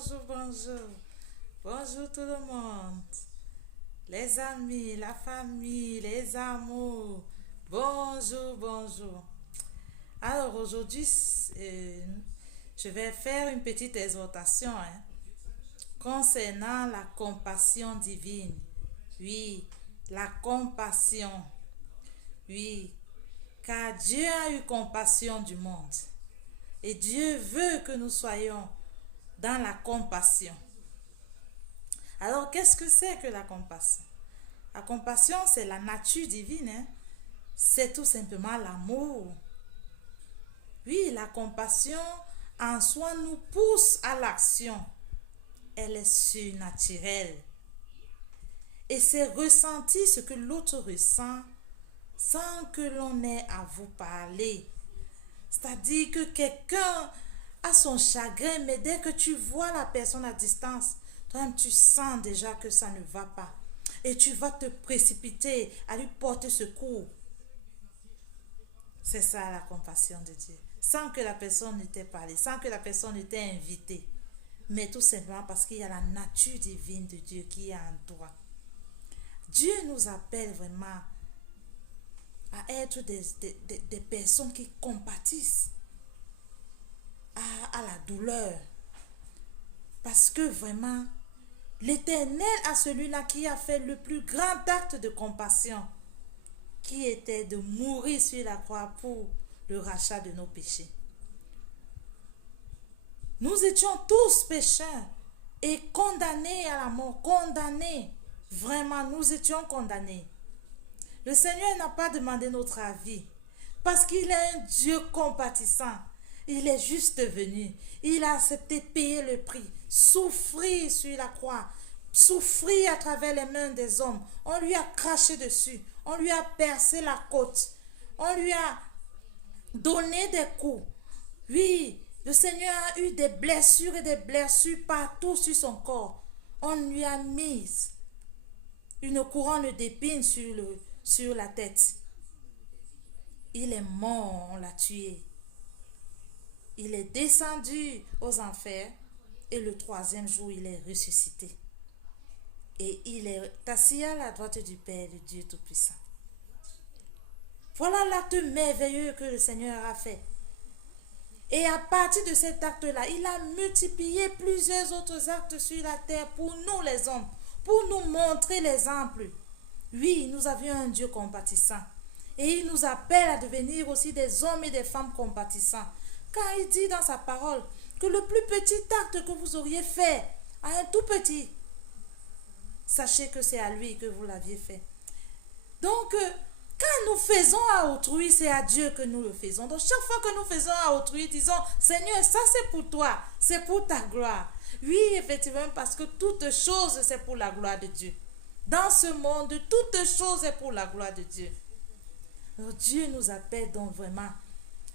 bonjour, bonjour. Bonjour tout le monde. Les amis, la famille, les amours. Bonjour, bonjour. Alors aujourd'hui, je vais faire une petite exhortation concernant la compassion divine. Oui, la compassion. Oui, car Dieu a eu compassion du monde. Et Dieu veut que nous soyons dans la compassion. Alors, qu'est-ce que c'est que la compassion? La compassion, c'est la nature divine. C'est tout simplement l'amour. Oui, la compassion en soi nous pousse à l'action. Elle est surnaturelle. Et c'est ressentir ce que l'autre ressent sans que l'on ait à vous parler. C'est-à-dire que quelqu'un a son chagrin, mais dès que tu vois la personne à distance, toi-même tu sens déjà que ça ne va pas. Et tu vas te précipiter à lui porter secours. C'est ça la compassion de Dieu. Sans que la personne ne t'ait parlé, sans que la personne ne t'ait invité. Mais tout simplement parce qu'il y a la nature divine de Dieu qui est en toi. Dieu nous appelle vraiment à être des personnes qui compatissent à la douleur. Parce que vraiment, l'Éternel a celui-là qui a fait le plus grand acte de compassion, qui était de mourir sur la croix pour le rachat de nos péchés. Nous étions tous pécheurs et condamnés à la mort, condamnés. Vraiment, nous étions condamnés. Le Seigneur n'a pas demandé notre avis parce qu'il est un Dieu compatissant. Il est juste venu. Il a accepté payer le prix, souffrir sur la croix, souffrir à travers les mains des hommes. On lui a craché dessus, on lui a percé la côte, on lui a donné des coups. Oui, le Seigneur a eu des blessures et des blessures partout sur son corps. On lui a mis une couronne d'épines sur la tête. Il est mort, on l'a tué. Il est descendu aux enfers et le troisième jour, il est ressuscité. Et il est assis à la droite du Père, le Dieu Tout-Puissant. Voilà l'acte merveilleux que le Seigneur a fait. Et à partir de cet acte-là, il a multiplié plusieurs autres actes sur la terre pour nous les hommes, pour nous montrer l'exemple. Oui, nous avions un Dieu compatissant. Et il nous appelle à devenir aussi des hommes et des femmes compatissants. Car il dit dans sa parole que le plus petit acte que vous auriez fait à un tout petit, sachez que c'est à lui que vous l'aviez fait. Donc, quand nous faisons à autrui, c'est à Dieu que nous le faisons. Donc, chaque fois que nous faisons à autrui, disons, Seigneur, ça c'est pour toi, c'est pour ta gloire. Oui, effectivement, parce que toute chose, c'est pour la gloire de Dieu. Dans ce monde, toute chose est pour la gloire de Dieu. Alors, Dieu nous appelle donc vraiment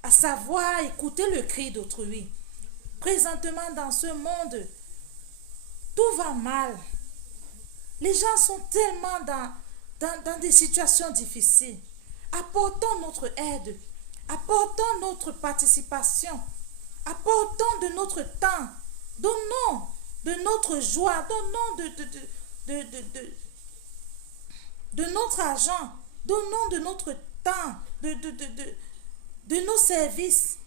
à savoir écouter le cri d'autrui. Présentement, dans ce monde, tout va mal. Les gens sont tellement dans des situations difficiles. Apportons notre aide, apportons notre participation, apportons de notre temps, donnons de notre joie, donnons de notre argent, donnons de notre temps, de nos services.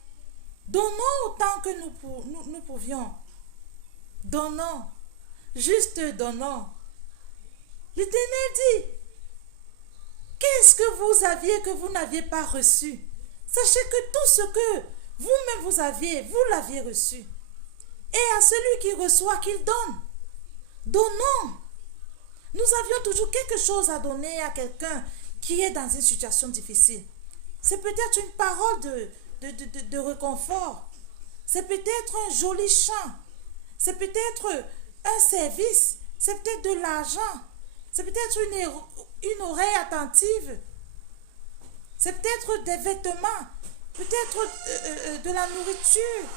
Donnons autant que nous pouvions. Donnons, juste donnons. L'Éternel dit, qu'est-ce que vous aviez que vous n'aviez pas reçu? Sachez que tout ce que vous-même vous aviez, vous l'aviez reçu. Et à celui qui reçoit, qu'il donne. Donnons. Nous avions toujours quelque chose à donner à quelqu'un qui est dans une situation difficile. C'est peut-être une parole de réconfort. C'est peut-être un joli chant. C'est peut-être un service. C'est peut-être de l'argent. C'est peut-être une oreille attentive. C'est peut-être des vêtements. Peut-être de la nourriture.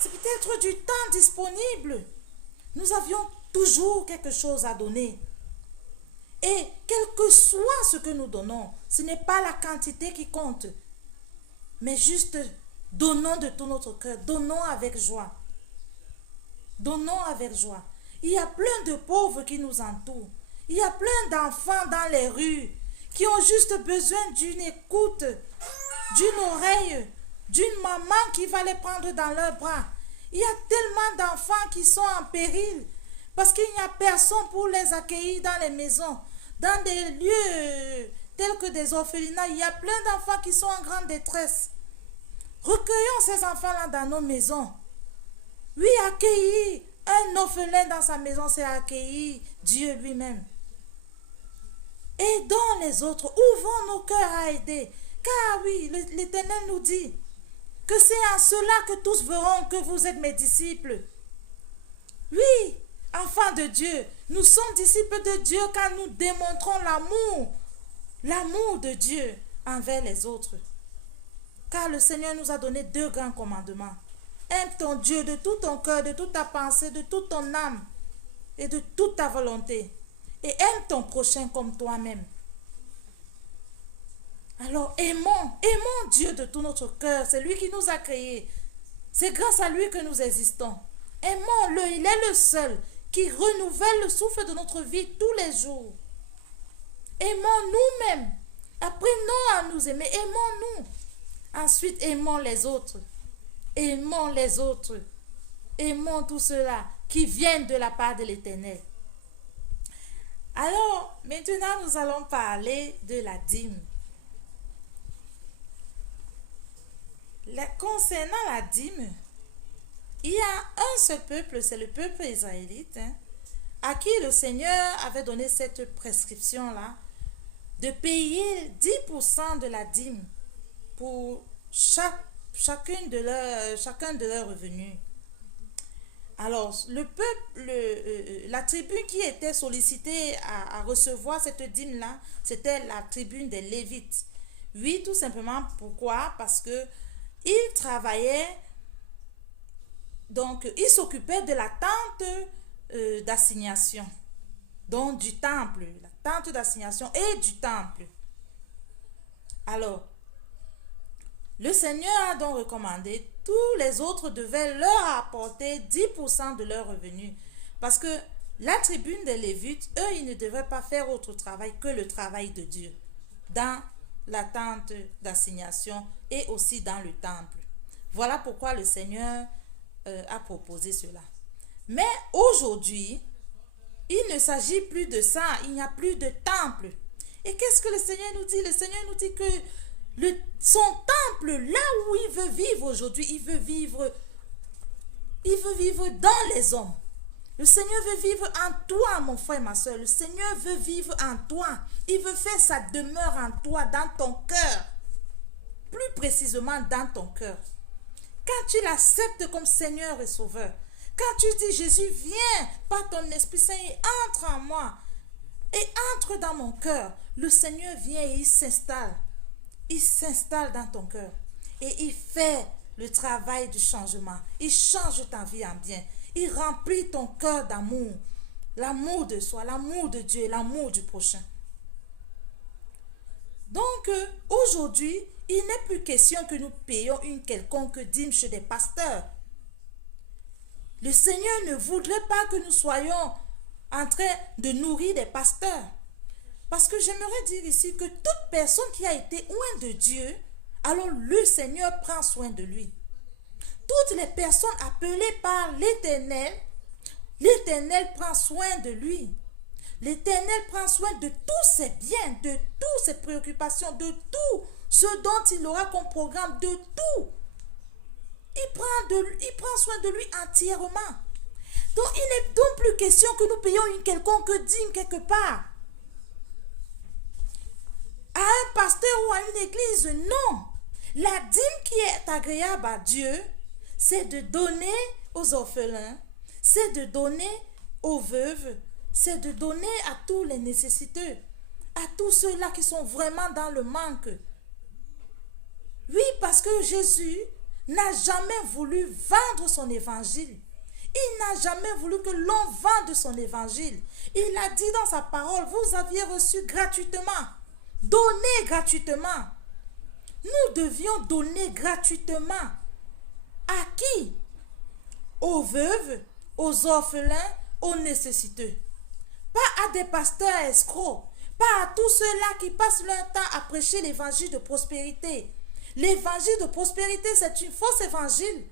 C'est peut-être du temps disponible. Nous avions toujours quelque chose à donner. Et quel que soit ce que nous donnons, ce n'est pas la quantité qui compte. Mais juste donnons de tout notre cœur. Donnons avec joie. Donnons avec joie. Il y a plein de pauvres qui nous entourent. Il y a plein d'enfants dans les rues qui ont juste besoin d'une écoute, d'une oreille, d'une maman qui va les prendre dans leurs bras. Il y a tellement d'enfants qui sont en péril parce qu'il n'y a personne pour les accueillir dans les maisons, dans des lieux tels que des orphelinats. Il y a plein d'enfants qui sont en grande détresse. Recueillons ces enfants-là dans nos maisons. Oui, accueillir un orphelin dans sa maison, c'est accueillir Dieu lui-même. Aidons les autres, ouvrons nos cœurs à aider. Car oui, l'Éternel nous dit que c'est en cela que tous verront que vous êtes mes disciples. Oui, enfants de Dieu, nous sommes disciples de Dieu quand nous démontrons l'amour de Dieu envers les autres. Car le Seigneur nous a donné 2 grands commandements. Aime ton Dieu de tout ton cœur, de toute ta pensée, de toute ton âme et de toute ta volonté. Et aime ton prochain comme toi-même. Alors aimons Dieu de tout notre cœur. C'est lui qui nous a créés. C'est grâce à lui que nous existons. Aimons-le, il est le seul qui renouvelle le souffle de notre vie tous les jours. Aimons nous-mêmes. Apprenons à nous aimer. Aimons-nous. Ensuite, aimons les autres. Aimons les autres. Aimons tout cela qui vient de la part de l'Éternel. Alors, maintenant, nous allons parler de la dîme. Concernant la dîme, il y a un seul peuple, c'est le peuple israélite, à qui le Seigneur avait donné cette prescription-là, de payer 10% de la dîme pour chacun de leurs revenus. Alors, le peuple, la tribu qui était sollicitée à recevoir cette dîme-là, c'était la tribu des Lévites. Oui, tout simplement, pourquoi? Parce que ils travaillaient, donc ils s'occupaient de la tente d'assignation, donc du temple, la tente d'assignation et du temple. Alors, le Seigneur a donc recommandé, tous les autres devaient leur apporter 10% de leurs revenus. Parce que la tribu des Lévites, eux, ils ne devaient pas faire autre travail que le travail de Dieu dans la tente d'assignation et aussi dans le temple. Voilà pourquoi le Seigneur a proposé cela. Mais aujourd'hui, il ne s'agit plus de ça. Il n'y a plus de temple. Et qu'est-ce que le Seigneur nous dit? Le Seigneur nous dit que son temple, là où il veut vivre aujourd'hui, il veut vivre dans les hommes. Le Seigneur veut vivre en toi, mon frère, ma soeur. Le Seigneur veut vivre en toi. Il veut faire sa demeure en toi, dans ton cœur. Plus précisément, dans ton cœur. Quand tu l'acceptes comme Seigneur et Sauveur, quand tu dis, Jésus, viens par ton Esprit Saint et entre en moi et entre dans mon cœur, le Seigneur vient et il s'installe. Il s'installe dans ton cœur et il fait le travail du changement. Il change ta vie en bien. Il remplit ton cœur d'amour. L'amour de soi, l'amour de Dieu et l'amour du prochain. Donc, aujourd'hui, il n'est plus question que nous payions une quelconque dîme chez des pasteurs. Le Seigneur ne voudrait pas que nous soyons en train de nourrir des pasteurs. Parce que j'aimerais dire ici que toute personne qui a été loin de Dieu, alors le Seigneur prend soin de lui. Toutes les personnes appelées par l'Éternel, l'Éternel prend soin de lui. L'Éternel prend soin de tous ses biens, de toutes ses préoccupations, de tout ce dont il aura comme programme, de tout. Il prend soin de lui entièrement. Donc il n'est donc plus question que nous payions une quelconque dîme quelque part. À un pasteur ou à une église, non. La dîme qui est agréable à Dieu, c'est de donner aux orphelins, c'est de donner aux veuves, c'est de donner à tous les nécessiteux, à tous ceux-là qui sont vraiment dans le manque. Oui, parce que Jésus n'a jamais voulu vendre son évangile. Il n'a jamais voulu que l'on vende son évangile. Il a dit dans sa parole, vous aviez reçu gratuitement. Donnez gratuitement. Nous devions donner gratuitement. À qui? Aux veuves, aux orphelins, aux nécessiteux. Pas à des pasteurs escrocs, pas à tous ceux-là qui passent leur temps à prêcher l'évangile de prospérité. L'évangile de prospérité, c'est une fausse évangile.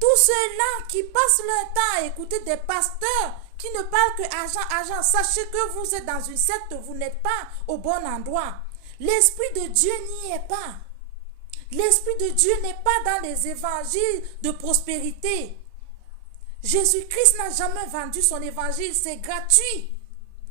Tous ceux-là qui passent leur temps à écouter des pasteurs qui ne parlent que argent, sachez que vous êtes dans une secte, vous n'êtes pas au bon endroit. L'Esprit de Dieu n'y est pas. L'Esprit de Dieu n'est pas dans les évangiles de prospérité. Jésus-Christ n'a jamais vendu son évangile, c'est gratuit.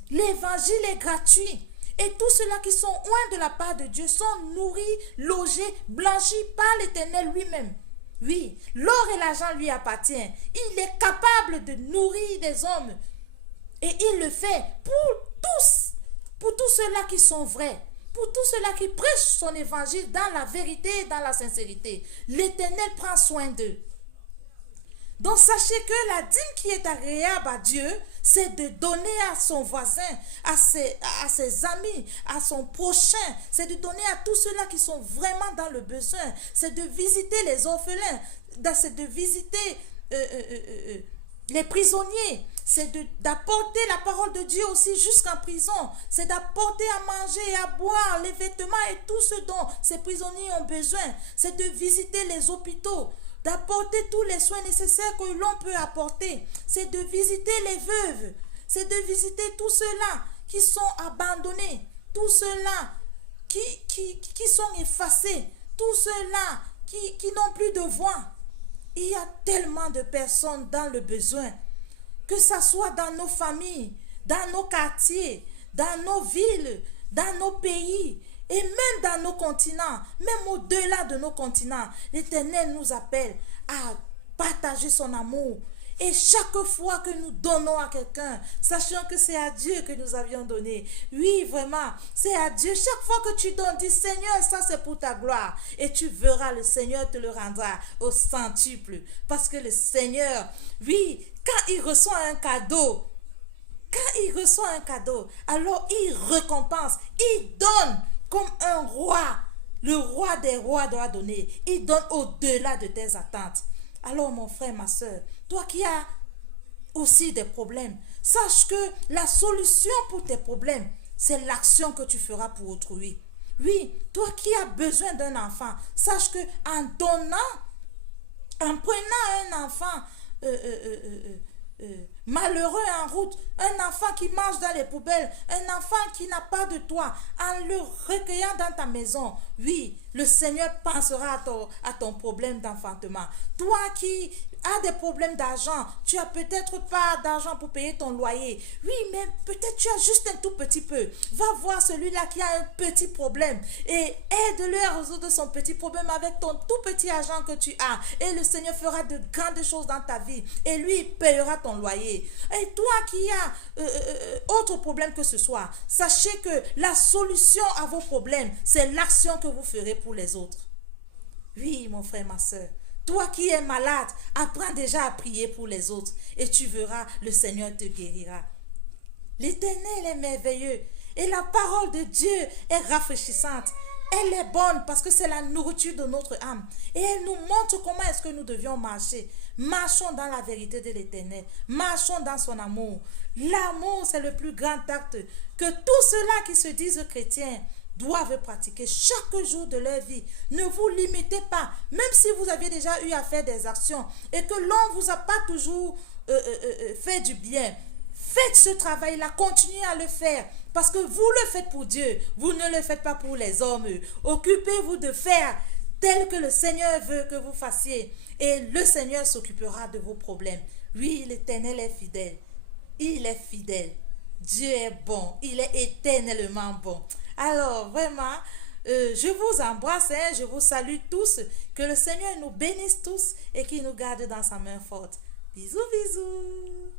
L'évangile est gratuit. Et tous ceux-là qui sont loin de la part de Dieu sont nourris, logés, blanchis par l'Éternel lui-même. Oui, l'or et l'argent lui appartiennent. Il est capable de nourrir des hommes. Et il le fait pour tous ceux-là qui sont vrais, pour tous ceux-là qui prêchent son évangile dans la vérité et dans la sincérité. L'Éternel prend soin d'eux. Donc sachez que la dîme qui est agréable à Dieu, c'est de donner à son voisin, à ses amis, à son prochain. C'est de donner à tous ceux-là qui sont vraiment dans le besoin. C'est de visiter les orphelins, c'est de visiter les prisonniers. C'est d'apporter la parole de Dieu aussi jusqu'en prison. C'est d'apporter à manger et à boire, les vêtements et tout ce dont ces prisonniers ont besoin. C'est de visiter les hôpitaux, d'apporter tous les soins nécessaires que l'on peut apporter. C'est de visiter les veuves. C'est de visiter tous ceux-là qui sont abandonnés. Tous ceux-là qui sont effacés. Tous ceux-là qui n'ont plus de voix. Il y a tellement de personnes dans le besoin. Que ça soit dans nos familles, dans nos quartiers, dans nos villes, dans nos pays. Et même dans nos continents, même au-delà de nos continents, l'Éternel nous appelle à partager son amour. Et chaque fois que nous donnons à quelqu'un, sachant que c'est à Dieu que nous avions donné. Oui, vraiment, c'est à Dieu. Chaque fois que tu donnes, dis Seigneur, ça c'est pour ta gloire. Et tu verras, le Seigneur te le rendra au centuple. Parce que le Seigneur, oui, quand il reçoit un cadeau, alors il récompense, il donne. Comme un roi, le roi des rois doit donner. Il donne au-delà de tes attentes. Alors mon frère, ma soeur, toi qui as aussi des problèmes, sache que la solution pour tes problèmes, c'est l'action que tu feras pour autrui. Oui, toi qui as besoin d'un enfant, sache que en prenant un enfant malheureux en route, un enfant qui marche dans les poubelles, un enfant qui n'a pas de toit, en le recueillant dans ta maison, oui, le Seigneur pensera à ton problème d'enfantement. Toi qui as des problèmes d'argent, tu as peut-être pas d'argent pour payer ton loyer. Oui, mais peut-être tu as juste un tout petit peu. Va voir celui-là qui a un petit problème et aide-le à résoudre son petit problème avec ton tout petit argent que tu as. Et le Seigneur fera de grandes choses dans ta vie et lui il payera ton loyer. Et toi qui as autre problème que ce soit, sachez que la solution à vos problèmes, c'est l'action que vous ferez pour les autres. Oui, mon frère, ma soeur. Toi qui es malade, apprends déjà à prier pour les autres et tu verras, le Seigneur te guérira. L'Éternel est merveilleux et la parole de Dieu est rafraîchissante. Elle est bonne parce que c'est la nourriture de notre âme. Et elle nous montre comment est-ce que nous devions marcher. Marchons dans la vérité de l'Éternel. Marchons dans son amour. L'amour, c'est le plus grand acte que tous ceux-là qui se disent chrétiens doivent pratiquer chaque jour de leur vie. Ne vous limitez pas, même si vous avez déjà eu à faire des actions et que l'on ne vous a pas toujours fait du bien. Faites ce travail-là, continuez à le faire parce que vous le faites pour Dieu, vous ne le faites pas pour les hommes. Occupez-vous de faire tel que le Seigneur veut que vous fassiez et le Seigneur s'occupera de vos problèmes. Oui, l'Éternel est fidèle, il est fidèle. Dieu est bon, il est éternellement bon. Alors, vraiment, je vous embrasse, je vous salue tous. Que le Seigneur nous bénisse tous et qu'il nous garde dans sa main forte. Bisous, bisous.